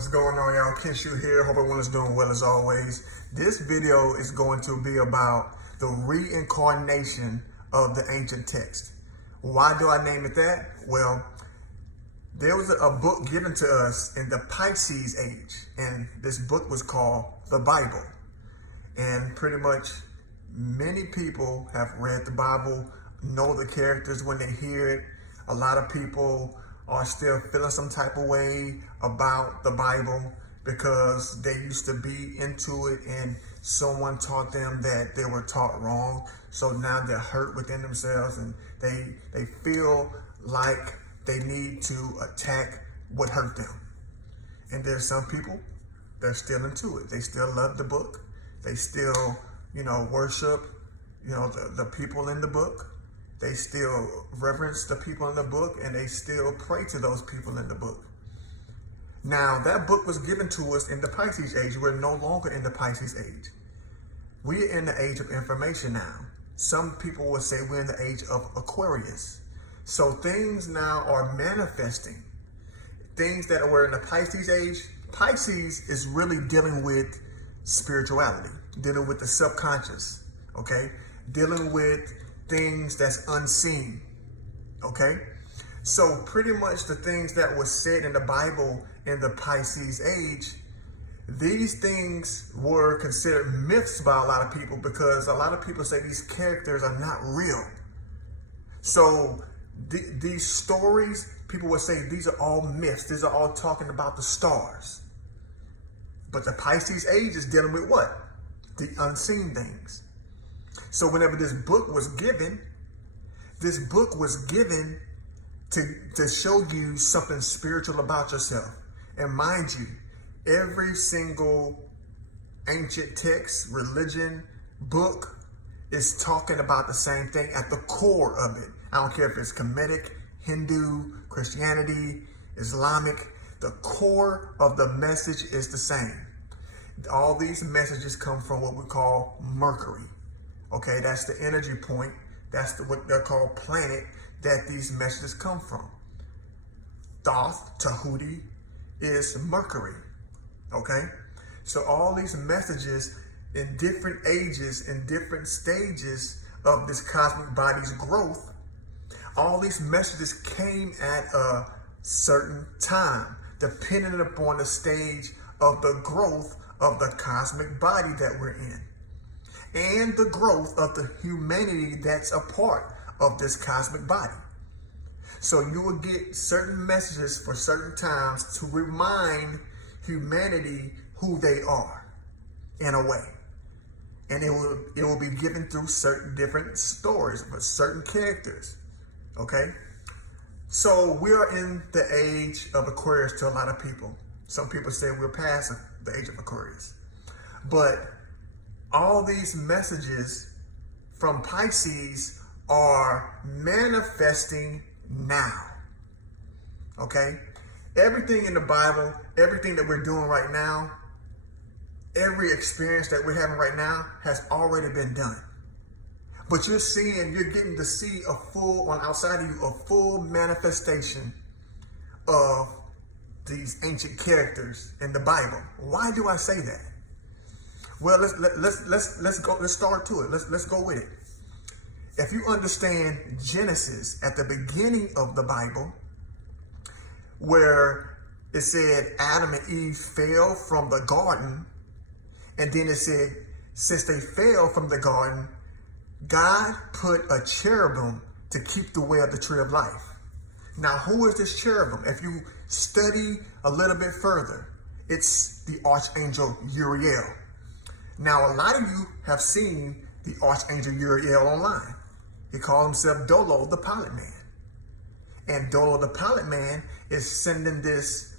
What's going on, y'all? Kenshu here. Hope everyone is doing well as always. This video is going to be about the reincarnation of the ancient text. Why do I name it that? Well, there was a book given to us in the Pisces Age, and this book was called the Bible. And pretty much many people have read the Bible, know the characters when they hear it. A lot of people are still feeling some type of way about the Bible because they used to be into it and someone taught them that they were taught wrong. So now they're hurt within themselves and they feel like they need to attack what hurt them. And there's some people, they're still into it. They still love the book. They still, worship, the people in the book. They still reverence the people in the book, and they still pray to those people in the book. Now, that book was given to us in the Pisces Age. We're no longer in the Pisces Age. We're in the age of information now. Some people will say we're in the age of Aquarius. So things now are manifesting. Things that were in the Pisces Age, Pisces is really dealing with spirituality, dealing with the subconscious, okay? Dealing with things that's unseen, okay? So pretty much the things that was said in the Bible in the Pisces Age, these things were considered myths by a lot of people because a lot of people say these characters are not real. So these stories, people would say these are all myths. These are all talking about the stars. But the Pisces Age is dealing with what? The unseen things. So whenever this book was given to show you something spiritual about yourself. And mind you, every single ancient text, religion, book is talking about the same thing at the core of it. I don't care if it's Kemetic, Hindu, Christianity, Islamic, the core of the message is the same. All these messages come from what we call Mercury. Okay, that's the energy point. That's what they're called planet that these messages come from. Thoth, Tahuti, is Mercury. Okay, so all these messages in different ages, in different stages of this cosmic body's growth, all these messages came at a certain time, depending upon the stage of the growth of the cosmic body that we're in, and the growth of the humanity that's a part of this cosmic body. So you will get certain messages for certain times to remind humanity who they are in a way. And it will be given through certain different stories, but certain characters. Okay? So we are in the age of Aquarius to a lot of people. Some people say we're past the age of Aquarius. But all these messages from Pisces are manifesting now. Okay? Everything in the Bible, everything that we're doing right now, every experience that we're having right now has already been done. But you're getting to see on outside of you, a full manifestation of these ancient characters in the Bible. Why do I say that? Well, let's start to it. Let's go with it. If you understand Genesis at the beginning of the Bible, where it said Adam and Eve fell from the garden, and then it said since they fell from the garden, God put a cherubim to keep the way of the tree of life. Now, who is this cherubim? If you study a little bit further, it's the Archangel Uriel. Now, a lot of you have seen the Archangel Uriel online. He called himself Dolo, the Pilot Man. And Dolo, the Pilot Man, is sending this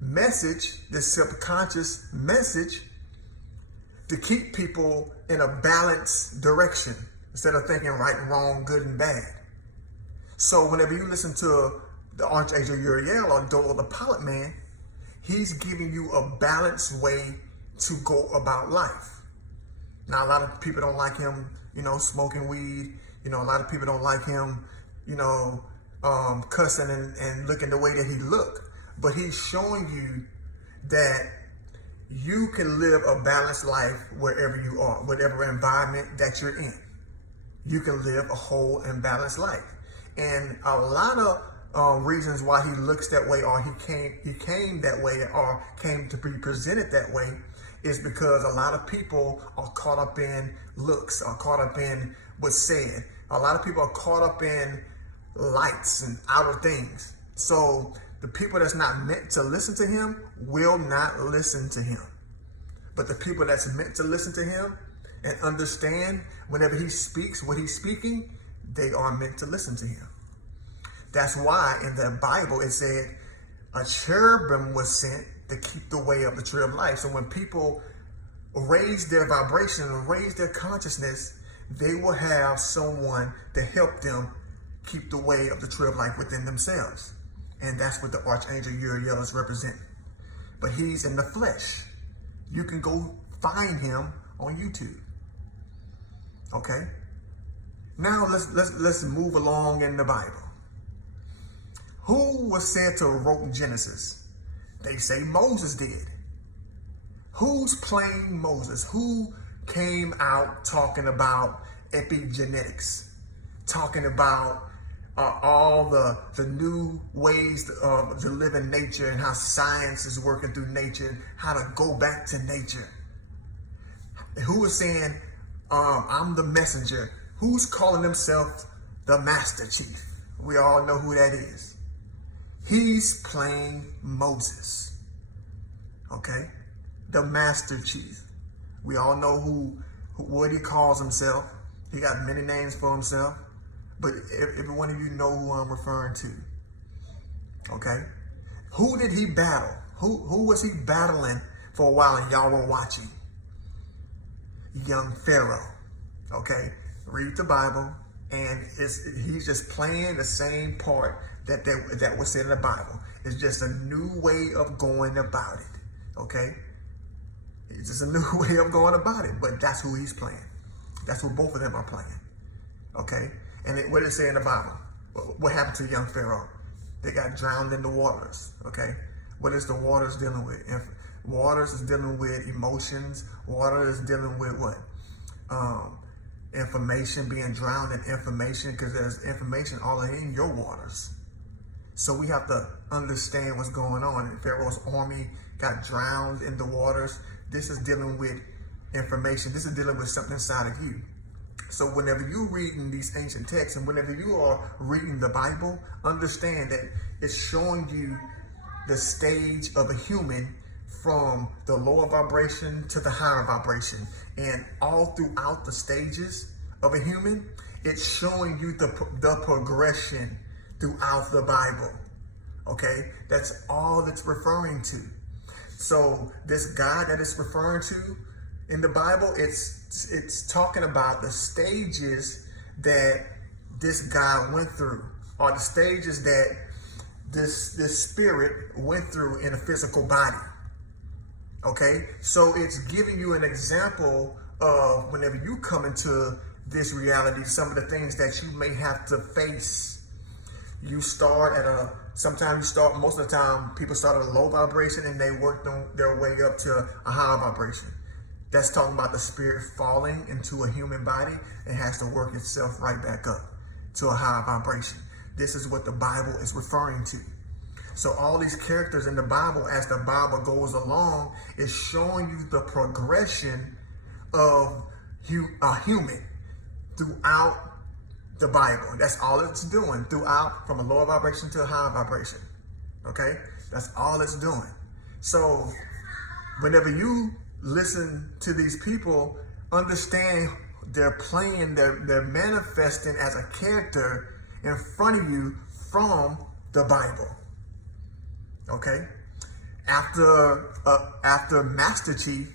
message, this subconscious message, to keep people in a balanced direction instead of thinking right and wrong, good and bad. So whenever you listen to the Archangel Uriel or Dolo, the Pilot Man, he's giving you a balanced way to go about life. Now, a lot of people don't like him, smoking weed. A lot of people don't like him, cussing and looking the way that he look. But he's showing you that you can live a balanced life wherever you are, whatever environment that you're in. You can live a whole and balanced life. And a lot of reasons why he looks that way, or he came that way, or came to be presented that way, is because a lot of people are caught up in looks, are caught up in what's said. A lot of people are caught up in lights and outer things. So the people that's not meant to listen to him will not listen to him. But the people that's meant to listen to him and understand whenever he speaks what he's speaking, they are meant to listen to him. That's why in the Bible it said a cherubim was sent to keep the way of the tree of life. So when people raise their vibration and raise their consciousness, they will have someone to help them keep the way of the tree of life within themselves. And that's what the Archangel Uriel is representing. But he's in the flesh. You can go find him on YouTube. Okay? Now let's move along in the Bible. Who was said to have wrote Genesis? They say Moses did. Who's playing Moses? Who came out talking about epigenetics, talking about all the new ways to live in nature and how science is working through nature and how to go back to nature? Who was saying, I'm the messenger? Who's calling himself the Master Chief? We all know who that is. He's playing Moses. Okay? The Master Chief. We all know what he calls himself. He got many names for himself. But every one of you know who I'm referring to. Okay? Who did he battle? Who was he battling for a while and y'all were watching? Young Pharaoh. Okay? Read the Bible, and he's just playing the same part that was said in the Bible. It's just a new way of going about it. Okay? It's just a new way of going about it, but that's who he's playing. That's what both of them are playing. Okay? And what does it say in the Bible? What happened to young Pharaoh? They got drowned in the waters. Okay? What is the waters dealing with? Waters is dealing with emotions. Water is dealing with what? Information, being drowned in information, because there's information all in your waters. So we have to understand what's going on. And Pharaoh's army got drowned in the waters. This is dealing with information. This is dealing with something inside of you. So whenever you're reading these ancient texts and whenever you are reading the Bible, understand that it's showing you the stage of a human from the lower vibration to the higher vibration. And all throughout the stages of a human, it's showing you the progression throughout the Bible. Okay? That's all it's referring to. So this God that it's referring to in the Bible, it's talking about the stages that this guy went through, or the stages that this spirit went through in a physical body. Okay? So it's giving you an example of whenever you come into this reality, some of the things that you may have to face. You start most of the time, people start at a low vibration and they work their way up to a higher vibration. That's talking about the spirit falling into a human body and has to work itself right back up to a higher vibration. This is what the Bible is referring to. So all these characters in the Bible, as the Bible goes along, is showing you the progression of a human throughout the Bible. That's all it's doing throughout, from a lower vibration to a higher vibration. Okay? That's all it's doing. So whenever you listen to these people, understand they're playing, they're manifesting as a character in front of you from the Bible. Okay? After Master Chief,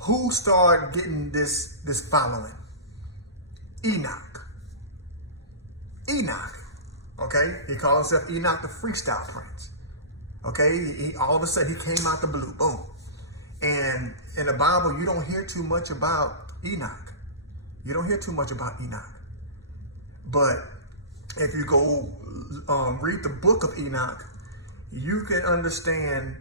who started getting this following? Enoch. Okay? He called himself Enoch the Freestyle Prince. Okay? He all of a sudden, he came out the blue. Boom. And in the Bible, you don't hear too much about Enoch. You don't hear too much about Enoch. But if you go read the book of Enoch, you can understand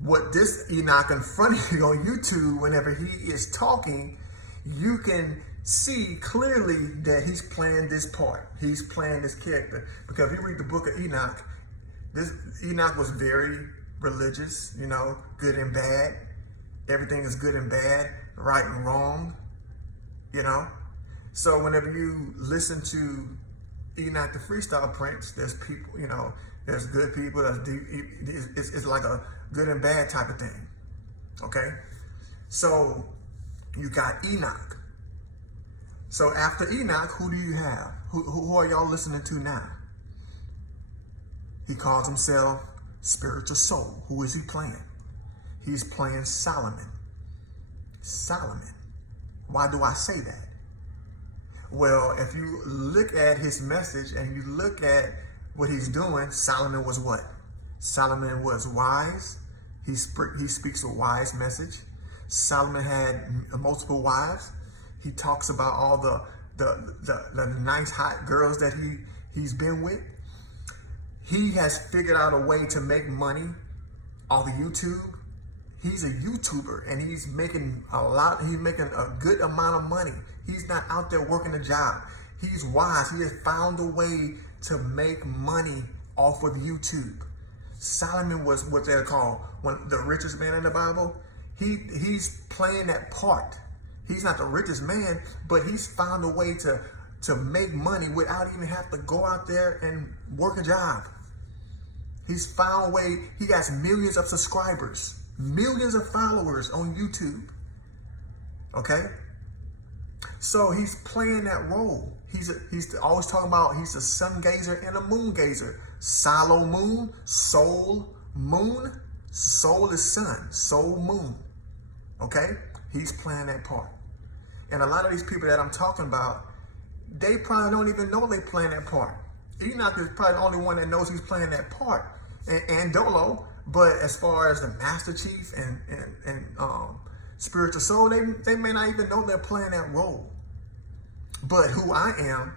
what this Enoch in front of you on YouTube, whenever he is talking, you can see clearly that he's playing this part. He's playing this character. Because if you read the book of Enoch, this Enoch was very religious, you know, good and bad. Everything is good and bad, right and wrong, you know. So whenever you listen to Enoch the Freestyle Prince, there's people, you know, there's good people, there's deep, it's like a good and bad type of thing, okay? So you got Enoch. So after Enoch, who do you have? Who are y'all listening to now? He calls himself Spiritual Soul. Who is he playing? He's playing Solomon. Solomon. Why do I say that? Well, if you look at his message and you look at what he's doing, Solomon was what? Solomon was wise. He speaks a wise message. Solomon had multiple wives. He talks about all the nice hot girls that he's been with. He has figured out a way to make money off of YouTube. He's a YouTuber and he's making a good amount of money. He's not out there working a job. He's wise. He has found a way to make money off of YouTube. Solomon was what they're called the richest man in the Bible. He's playing that part. He's not the richest man, but he's found a way to make money without even have to go out there and work a job. He's found a way. He has millions of subscribers, millions of followers on YouTube. Okay? So he's playing that role. He's always talking about he's a sun gazer and a moon gazer. Solo moon, soul moon. Soul is sun, soul moon. Okay? He's playing that part. And a lot of these people that I'm talking about, they probably don't even know they're playing that part. Enoch is probably the only one that knows he's playing that part. And Dolo, but as far as the Master Chief and Spiritual Soul, they may not even know they're playing that role. But who I am,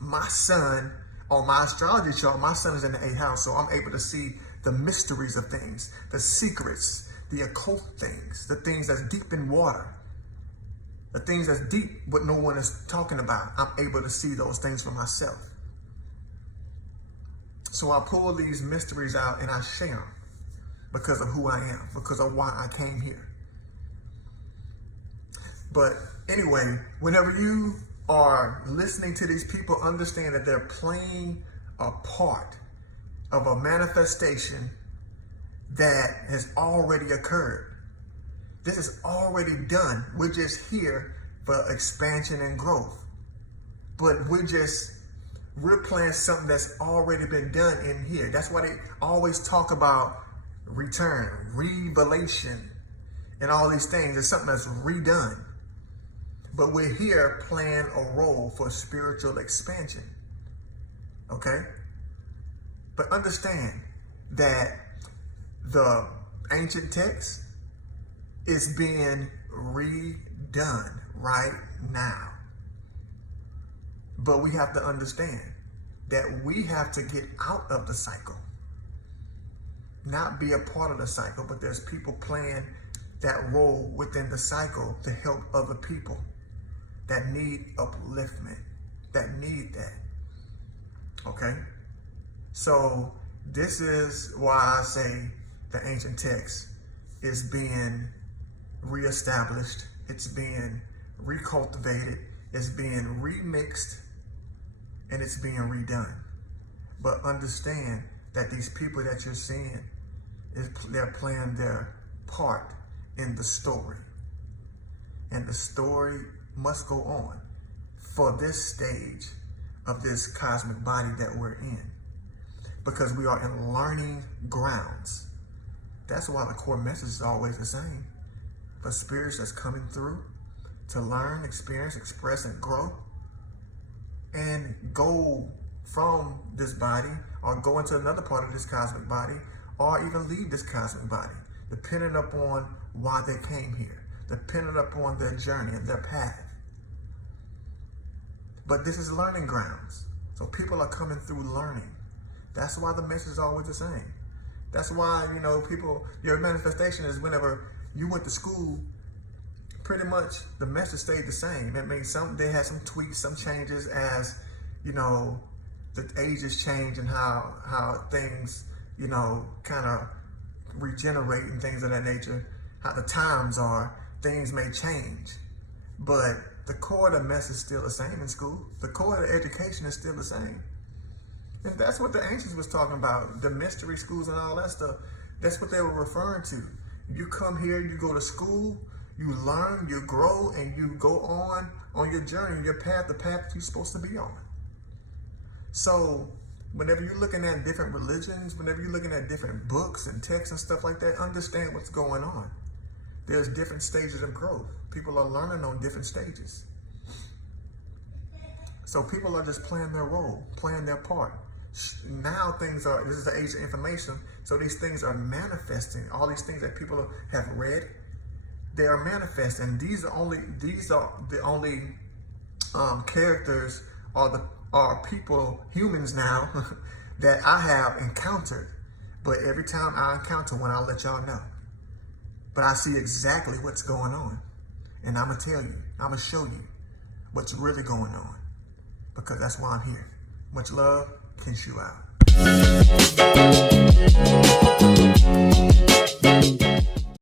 my sun, on my astrology chart, my sun is in the 8th house, so I'm able to see the mysteries of things, the secrets, the occult things, the things that's deep in water, the things that's deep but no one is talking about. I'm able to see those things for myself. So I pull these mysteries out and I share them because of who I am, because of why I came here. But anyway, whenever you are listening to these people, understand that they're playing a part of a manifestation that has already occurred. This is already done. We're just here for expansion and growth. But we're playing something that's already been done in here. That's why they always talk about return, revelation, and all these things. It's something that's redone. But we're here playing a role for spiritual expansion. Okay? But understand that the ancient text is being redone right now. But we have to understand that we have to get out of the cycle. Not be a part of the cycle, but there's people playing that role within the cycle to help other people that need upliftment, that need that. Okay? So this is why I say the ancient text is being reestablished. It's being recultivated. It's being remixed. And it's being redone. But understand that these people that you're seeing, they're playing their part in the story. And the story must go on for this stage of this cosmic body that we're in. Because we are in learning grounds. That's why the core message is always the same. For spirits that's coming through to learn, experience, express, and grow. And go from this body or go into another part of this cosmic body or even leave this cosmic body, depending upon why they came here, depending upon their journey and their path. But this is learning grounds. So people are coming through learning. That's why the message is always the same. That's why, you know, people, your manifestation is whenever you went to school, pretty much the message stayed the same. It means they had some tweaks, some changes as, you know, the ages change and how things, you know, kind of regenerate and things of that nature, how the times are, things may change. But the core of the message is still the same in school. The core of the education is still the same. And that's what the ancients was talking about, the mystery schools and all that stuff. That's what they were referring to. You come here, you go to school, you learn, you grow, and you go on your journey, your path, the path that you're supposed to be on. So whenever you're looking at different religions, whenever you're looking at different books and texts and stuff like that, understand what's going on. There's different stages of growth. People are learning on different stages. So people are just playing their role, playing their part. Now this is the age of information, so these things are manifesting. All these things that people have read, they are manifesting. These are the only characters are people, humans now, that I have encountered. But every time I encounter one, I'll let y'all know. But I see exactly what's going on. And I'm going to tell you, I'm going to show you what's really going on. Because that's why I'm here. Much love, Kinshu out.